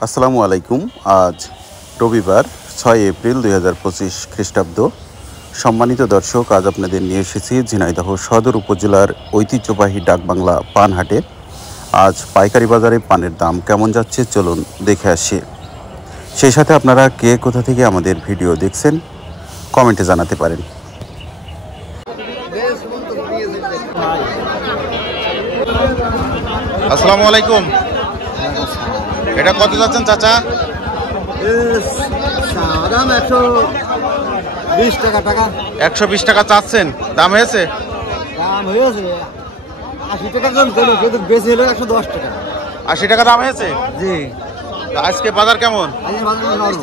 আসসালামু আলাইকুম। আজ রবিবার 6 এপ্রিল 2025 খ্রিস্টাব্দ। সম্মানিত দর্শক, আজ আপনাদের নিয়ে এসেছি ঝিনাইদহ সদর উপজেলার ঐতিহ্যবাহী ডাকবাংলা পানহাটে। আজ পাইকারি বাজারে পানের দাম কেমন যাচ্ছে চলুন দেখে আসি। সেই সাথে আপনারা কে কোথা থেকে আমাদের ভিডিও দেখছেন কমেন্টে জানাতে পারেন। আসসালামু আলাইকুম। এটা কত যাচ্ছেন চাচা? দাম 120 টাকা। 120 টাকা চাচ্ছেন, দাম হয়েছে? দাম হয়েছে 80 টাকা দাম ছিল, কিন্তু বেশি হলো 110 টাকা। 80 টাকা দাম হয়েছে? জি। আজকে বাজার কেমন? আজকে বাজার নরম।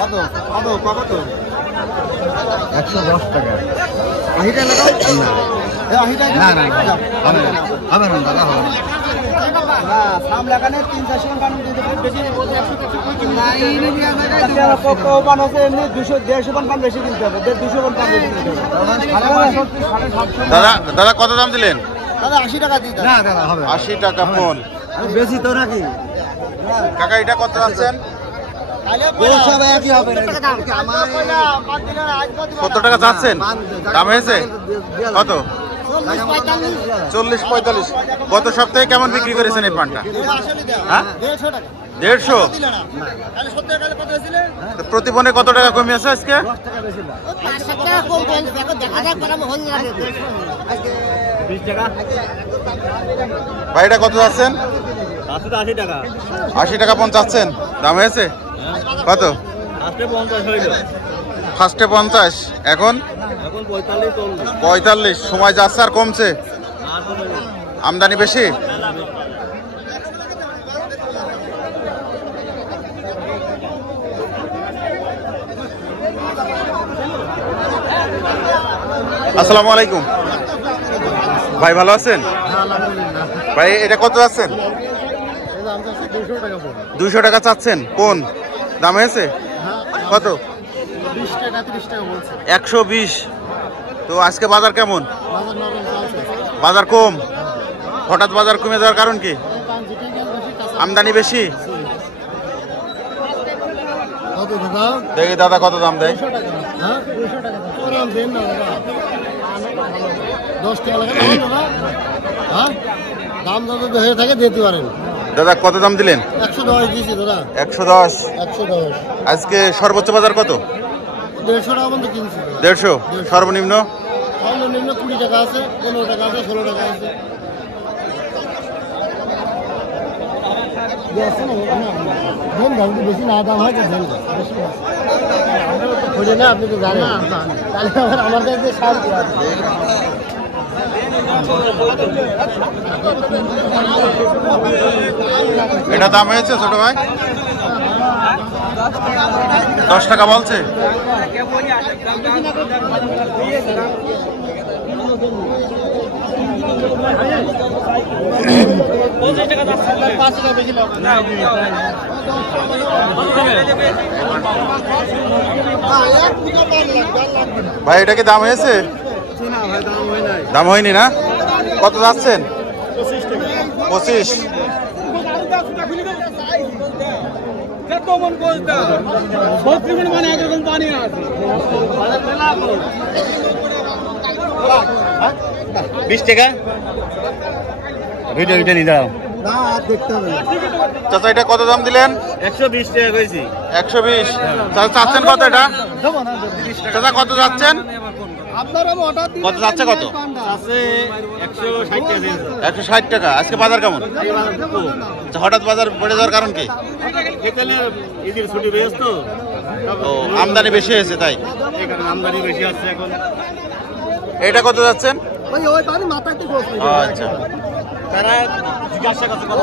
কত 110 টাকা। 80 টাকা লাগাও না। 80 টাকা না হবে না দাদা, হবে না। সাম লাগানে 300 টাকা দিতে বেশি বলতে 100 না ইনি নিয়ে জায়গায় কত পান আছে, এমনি 200 150 পান বেশি কিনতে হবে, 200 পান বেশি কিনতে হবে। দাদা কত দাম দিলেন? দাদা 80 টাকা দিই। না দাদা হবে 80 টাকা মন। বেশি তো নাকি কাকা এটা কত যাচ্ছেন? 70 টাকা যাচ্ছেন, দাম হয়েছে কত? 40-45। গত সপ্তাহে কেমন বিক্রি করেছেন এই পানটা? হ্যাঁ 150। প্রতি পণে কত টাকা কমে আছে আজকে? ভাই এটা কত যাচ্ছেন? 80 টাকা পণ চাচ্ছেন, দাম হয়েছে কত? ফার্স্টে 50, এখন 45। সময় যাচ্ছে আর কমছে, আমদানি বেশি। আসসালামু আলাইকুম ভাই, ভালো আছেন ভাই? এটা কত যাচ্ছেন? 200 টাকা চাচ্ছেন কোন? দাম হয়েছে কত? 120। তো আজকে বাজার কেমন? বাজার কম। হঠাৎ বাজার কমে যাওয়ার কারণ কি? আমদানি বেশি। দেখি দাদা কত দাম দেয়। 10 টাকা লাগে হ্যাঁ, দাম যত হয়ে থাকে দিতে পারেন। দাদা কত দাম দিলেন? 110 দিয়েছি দাদা। 110। 110। আজকে সর্বোচ্চ বাজার কত? 150 টাকা পর্যন্ত কিনছি। 150। সর্বনিম্ন? সর্বনিম্ন 20 টাকা আছে, 15 টাকা আছে, 16 টাকা আছে। বেশি না দাম হয় না, আপনি তো জানেন। তাহলে আমার কাছে এটা দাম হয়েছে ছোট ভাই? 10 টাকা বলছে। ভাই এটা কি দাম হয়েছে? দাম হয়নি না? কত যাচ্ছেন? 25। চাচা এটা কত দাম দিলেন? 120 টাকা কইছি। 120। চাচ্ছেন কত এটা? চাচা কত যাচ্ছেন? কত যাচ্ছে? কত আছে? 160 টাকা। 160 টাকা। আজকে বাজার কেমন? হঠাৎ বাজার বেড়ে যাওয়ার কারণ কি? ঈদের ছুটি বেশ তো, আমদানি বেশি হয়েছে তাই আমদানি বেশি আছে এখন। এটা কত যাচ্ছেন? আচ্ছা, তারা জিজ্ঞাসা করছে কত।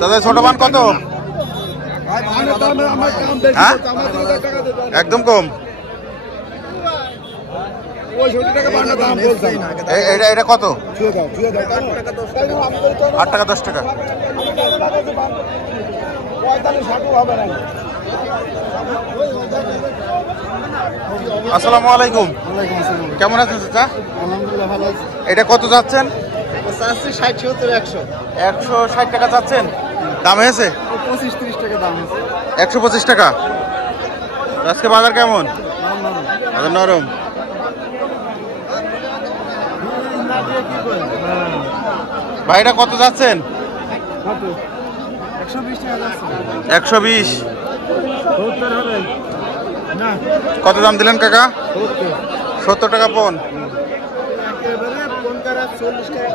দাদা ছোট পান কত? হ্যাঁ একদম কম। এটা কত? 8 টাকা 10 টাকা। 45-60 হবে না। আসসালামু আলাইকুম। কেমন আছেন চাচা? আলহামদুলিল্লাহ ভালো আছি। এটা কত যাচ্ছেন? চাচ্ছি 60 70 100 160 টাকা যাচ্ছেন। দাম হয়েছে 25 30 টাকা দাম আছে। 125 টাকা। আজকে বাজার কেমন? বাজার নরম। ভাই এটা কত যাচ্ছেন? কত 120 টাকা যাচ্ছে। 120। 70 হবে না, কত দাম দিলেন কাকা? 70 70 টাকা পন। একেবারে 15 40 টাকা।